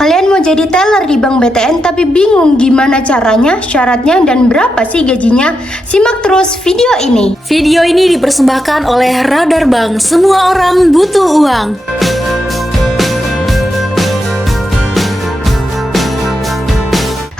Kalian mau jadi teller di Bank BTN tapi bingung gimana caranya, syaratnya, dan berapa sih gajinya? Simak terus video ini. Video ini dipersembahkan oleh Radar Bank. Semua orang butuh uang.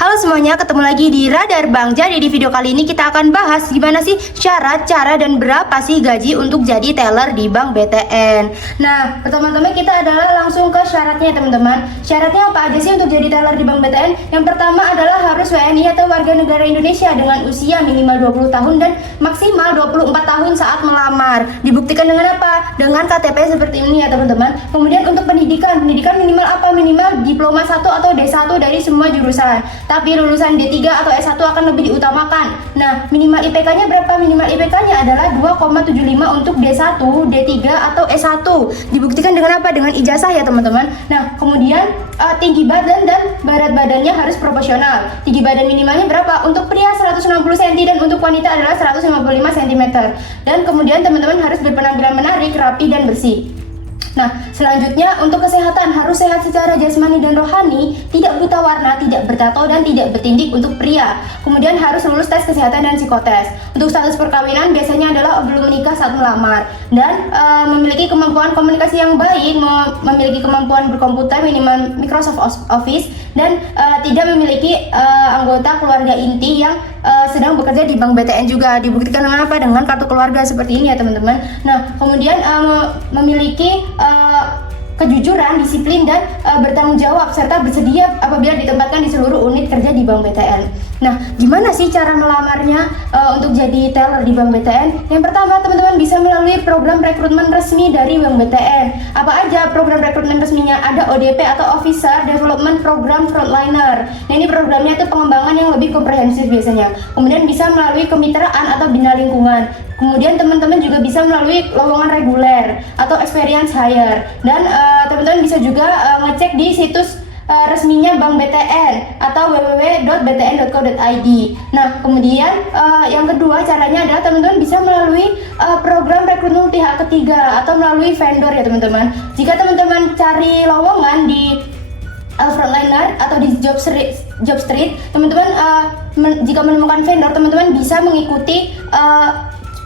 Halo semuanya, ketemu lagi di Radar Bank. Jadi di video kali ini kita akan bahas gimana sih syarat, cara, dan berapa sih gaji untuk jadi teller di Bank BTN. Nah, teman-teman, kita adalah langsung ke syaratnya teman-teman. Syaratnya apa aja sih untuk jadi teller di Bank BTN? Yang pertama adalah harus WNI atau warga negara Indonesia dengan usia minimal 20 tahun dan maksimal 24 tahun saat melamar. Dibuktikan dengan apa? Dengan KTP seperti ini ya teman-teman. Kemudian untuk pendidikan minimal apa? Minimal diploma 1 atau D1 dari semua jurusan. Tapi lulusan D3 atau S1 akan lebih diutamakan. Nah, minimal IPK-nya berapa? Minimal IPK-nya adalah 2,75 untuk D1, D3 atau S1. Dibuktikan dengan apa? Dengan ijazah ya teman-teman. Nah, kemudian tinggi badan dan berat badannya harus proporsional. Tinggi badan minimalnya berapa? Untuk pria 160 cm dan untuk wanita adalah 155 cm. Dan kemudian teman-teman harus berpenampilan menarik, rapi, dan bersih. Nah, selanjutnya untuk kesehatan harus sehat secara jasmani dan rohani, tidak buta warna, tidak bertato, dan tidak bertindik untuk pria. Kemudian harus lulus tes kesehatan dan psikotes. Untuk status perkawinan biasanya adalah belum menikah saat melamar dan memiliki kemampuan komunikasi yang baik, memiliki kemampuan berkomputer minimal Microsoft Office, dan tidak memiliki anggota keluarga inti yang sedang bekerja di Bank BTN juga. Dibuktikan dengan apa? Dengan kartu keluarga seperti ini ya teman-teman. Nah, kemudian memiliki kejujuran, disiplin, dan bertanggung jawab serta bersedia apabila ditempatkan di seluruh unit kerja di Bank BTN. Nah, gimana sih cara melamarnya untuk jadi teller di Bank BTN? Yang pertama, teman-teman bisa melalui program rekrutmen resmi dari Bank BTN. Apa aja program rekrutmen resminya? Ada ODP atau Officer Development Program Frontliner. Nah, ini programnya itu pengembangan yang lebih komprehensif biasanya. Kemudian bisa melalui kemitraan atau bina lingkungan. Kemudian teman-teman juga bisa melalui lowongan reguler atau experience hire. Dan teman-teman bisa juga ngecek di situs resminya Bank BTN atau www.btn.co.id. Nah, kemudian yang kedua caranya adalah teman-teman bisa melalui program rekrutmen pihak ketiga atau melalui vendor ya teman-teman. Jika teman-teman cari lowongan di Frontliner atau di job street, teman-teman jika menemukan vendor, teman-teman bisa mengikuti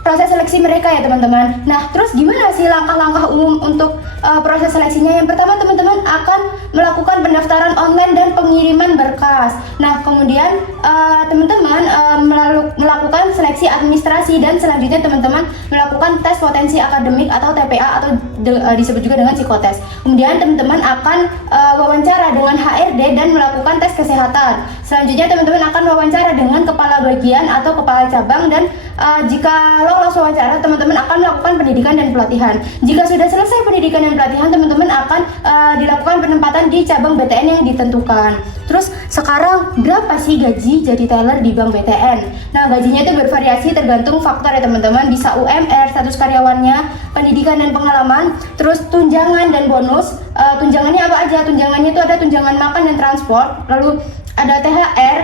proses seleksi mereka ya teman-teman. Nah, terus gimana sih langkah-langkah umum untuk proses seleksinya? Yang pertama, teman-teman akan melakukan pendaftaran online dan pengiriman berkas. Nah, kemudian teman-teman melakukan seleksi administrasi dan selanjutnya teman-teman melakukan tes potensi akademik atau TPA atau disebut juga dengan psikotes. Kemudian teman-teman akan wawancara dengan HRD dan melakukan tes kesehatan. Selanjutnya teman-teman akan wawancara dengan kepala bagian atau kepala cabang dan jika lolos wawancara, teman-teman akan melakukan pendidikan dan pelatihan. Jika sudah selesai pendidikan dan pelatihan, teman-teman akan dilakukan penempatan di cabang BTN yang ditentukan. Terus sekarang berapa sih gaji jadi teller di Bank BTN? Nah, gajinya itu bervariasi tergantung faktor ya teman-teman. Bisa UMR, status karyawannya, pendidikan dan pengalaman, terus tunjangan dan bonus. Tunjangannya apa aja? Tunjangannya itu ada tunjangan makan dan transport, lalu ada THR,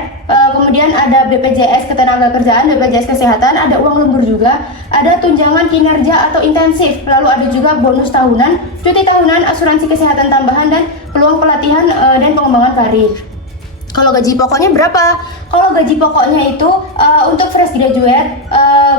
kemudian ada BPJS Ketenagakerjaan, BPJS Kesehatan, ada uang lembur juga, ada tunjangan kinerja atau intensif, lalu ada juga bonus tahunan, cuti tahunan, asuransi kesehatan tambahan, dan peluang pelatihan dan pengembangan karir. Kalau gaji pokoknya berapa? Kalau gaji pokoknya itu untuk fresh graduate,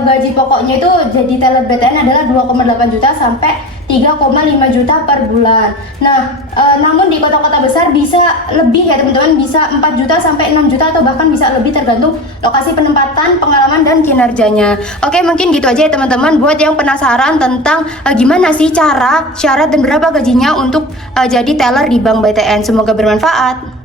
gaji pokoknya itu jadi teller BTN adalah 2,8 juta sampai 3,5 juta per bulan. Nah, namun di kota-kota besar bisa lebih ya teman-teman, bisa 4 juta sampai 6 juta atau bahkan bisa lebih tergantung lokasi penempatan, pengalaman, dan kinerjanya. Oke, mungkin gitu aja ya teman-teman. Buat yang penasaran tentang gimana sih cara, syarat, dan berapa gajinya untuk jadi teller di Bank BTN. Semoga bermanfaat.